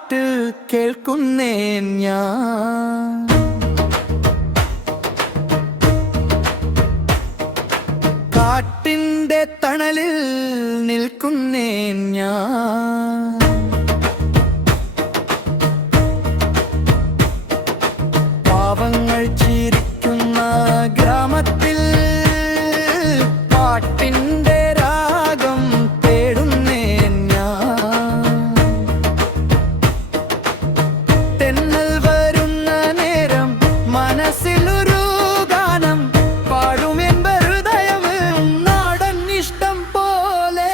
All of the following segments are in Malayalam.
പാട്ട് കേൾക്കുന്നേൻ ഞാൻ. കാട്ടിൻ്റെ തണലിൽ നിൽക്കുന്നേൻ ഞാൻ. പാവങ്ങൾ ചിരിക്കുന്ന ഗ്രാമത്തിൽ പാട്ടിൻ്റെ രാഗം തേടുന്നേൻ ഞാൻ. തെന്നൽ വരുന്ന നേരം മനസ്സിലൊരു ഗാനം പാടുമെൻ ഹൃദയം നാടൻ ഇഷ്ടം പോലെ.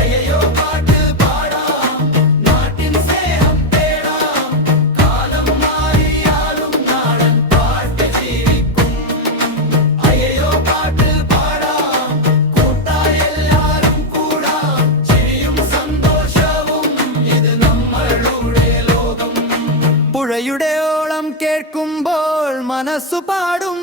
അയ്യോ പാട്ട് പാടാം, നാട്ടിൻ സ്നേഹം തേടാം, കാലം മാറിയാലും നാടൻ പാട്ട് ജീവിക്കും. അയ്യോ പാട്ട് പാടാം, കൂട്ടായി എല്ലാരും കൂടാം, ചിരിയും സന്തോഷവും ഇത് നമ്മളുടെ ലോകം. പുഴയുടെ ഓളം കേൾക്കുമ്പോൾ മനസ്സു പാടും